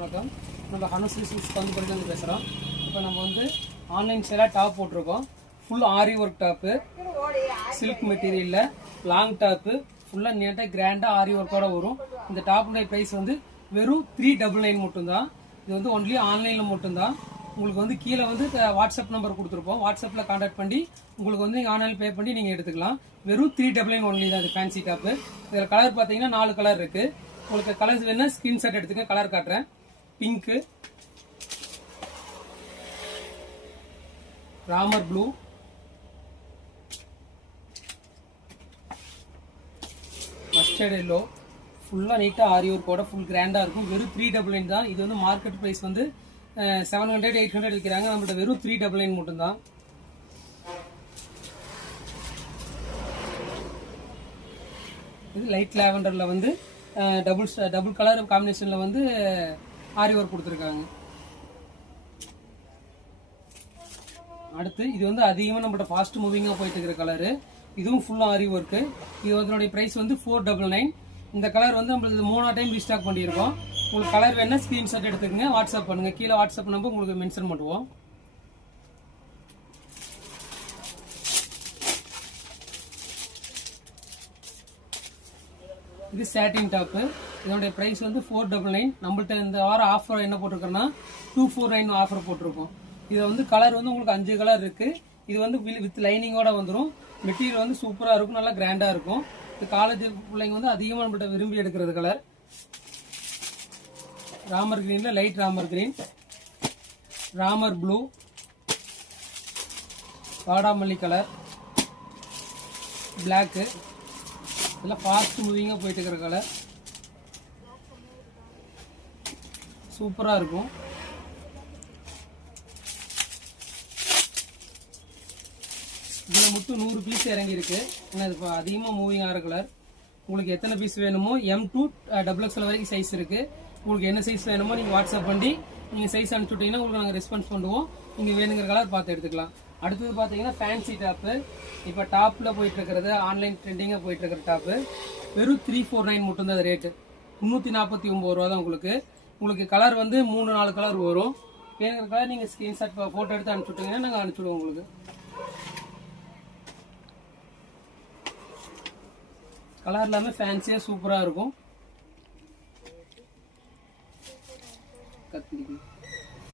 வணக்கம். நம்ம ஹனுஸ் வந்து பேசுகிறோம். இப்போ நம்ம வந்து ஆன்லைன் சேலாக டாப் போட்டிருக்கோம். ஃபுல் ஆரி ஒர்க் டாப்பு, சில்க் மெட்டீரியலில் லாங் டாப்பு, ஃபுல்லாக நீட்டாக கிராண்டாக ஆரி ஒர்க்கோட வரும். இந்த டாப்புடைய ப்ரைஸ் வந்து வெறும் 399 மட்டும்தான். இது வந்து ஒன்லி ஆன்லைனில் மட்டும்தான். உங்களுக்கு வந்து கீழே வந்து வாட்ஸ்அப் நம்பர் கொடுத்துருப்போம். வாட்ஸ்அப்பில் கான்டாக்ட் பண்ணி உங்களுக்கு வந்து நீங்கள் ஆன்லைன் பே பண்ணி நீங்கள் எடுத்துக்கலாம். வெறும் 399 ஒன்லி தான் இது ஃபேன்சி டாப்பு. இதில் கலர் பார்த்தீங்கன்னா 4 கலர் இருக்குது. உங்களுக்கு கலர்ஸ் வேணுன்னா ஸ்க்ரீன்ஷாட் எடுத்துக்க. கலர் காட்டுறேன். Pink, Ramar blue, mustard yellow, ஃபுல்லாக நீட்டாக ஆரி ஒர்க்கோட ஃபுல் கிராண்டாக இருக்கும். வெறும் 399 தான். இது வந்து மார்க்கெட் ப்ரைஸ் வந்து 700 800 விற்கிறாங்க. நம்மள்ட்ட வெறும் 399 மட்டும்தான். இது லைட் லாவெண்டரில் வந்து டபுள் கலர் காம்பினேஷனில் வந்து ஆரி ஒர்க் கொடுத்துருக்காங்க. அடுத்து இது வந்து அதிகமாக நம்மள்ட்ட ஃபாஸ்ட் மூவிங்காக போயிட்டு இருக்கிற கலரு. இதுவும் ஃபுல்லாக ஆரி ஒர்க்கு. இது வந்து ப்ரைஸ் வந்து 499. இந்த கலர் வந்து நம்மளுக்கு 3 டைம் ரீஸ்டாக் பண்ணியிருக்கோம். உங்களுக்கு கலர் வேணால் ஸ்க்ரீன்ஷாட் எடுத்துக்கங்க, வாட்ஸ்அப் பண்ணுங்கள். கீழே வாட்ஸ்அப் நம்பர் உங்களுக்கு மென்ஷன் பண்ணுவோம். இது சாட்டின் டாப்பு. இதனுடைய ப்ரைஸ் வந்து 499. நம்மள்ட்ட இந்த வாரம் ஆஃபர் என்ன போட்டிருக்கோன்னா 249 ஆஃபர் போட்டிருக்கோம். இது வந்து கலர் வந்து உங்களுக்கு 5 கலர் இருக்குது. இது வந்து வித் லைனிங்கோட வந்துடும். மெட்டீரியல் வந்து சூப்பராக இருக்கும், நல்லா கிராண்டாக இருக்கும். இது காலேஜ் பிள்ளைங்க வந்து அதிகமாக நம்மள்ட்ட விரும்பி எடுக்கிறது கலர். ராமர் கிரீனில் light Ramar green, Ramar blue, வாடாமல்லி கலர், பிளாக்கு, இதெல்லாம் ஃபாஸ்ட் மூவிங்காக போயிட்டு இருக்கிற கலர். சூப்பராக இருக்கும். இதில் மட்டும் 100 பீஸ் இறங்கியிருக்கு. ஏன்னா இது அதிகமாக மூவிங் ஆகிற கலர். உங்களுக்கு எத்தனை பீஸ் வேணுமோ M to XXL வரைக்கும் சைஸ் இருக்குது. உங்களுக்கு என்ன சைஸ் வேணுமோ நீங்கள் வாட்ஸ்அப் பண்ணி நீங்கள் சைஸ் அனுப்பிச்சுட்டிங்கன்னா உங்களுக்கு நாங்கள் ரெஸ்பான்ஸ் பண்ணுவோம். நீங்கள் வேணுங்கிற கலர் பார்த்து எடுத்துக்கலாம். அடுத்தது பார்த்தீங்கன்னா ஃபேன்சி டாப்பு. இப்போ டாப்பில் போயிட்டுருக்கிறது ஆன்லைன் ட்ரெண்டிங்காக போயிட்டுருக்கிற டாப்பு வெறும் 349 மட்டும்தான். அது ரேட்டு 349 ரூபா தான். உங்களுக்கு கலர் வந்து 3-4 கலர் வரும். வேணுங்கிற கலர் நீங்கள் ஸ்க்ரீன்ஷாட் ஃபோட்டோ எடுத்து அனுப்பிச்சுட்டிங்கன்னா நாங்கள் அனுப்பிச்சுடுவோம். உங்களுக்கு கலர் எல்லாமே ஃபேன்சியாக சூப்பராக இருக்கும். கத்திரிக்கோம்.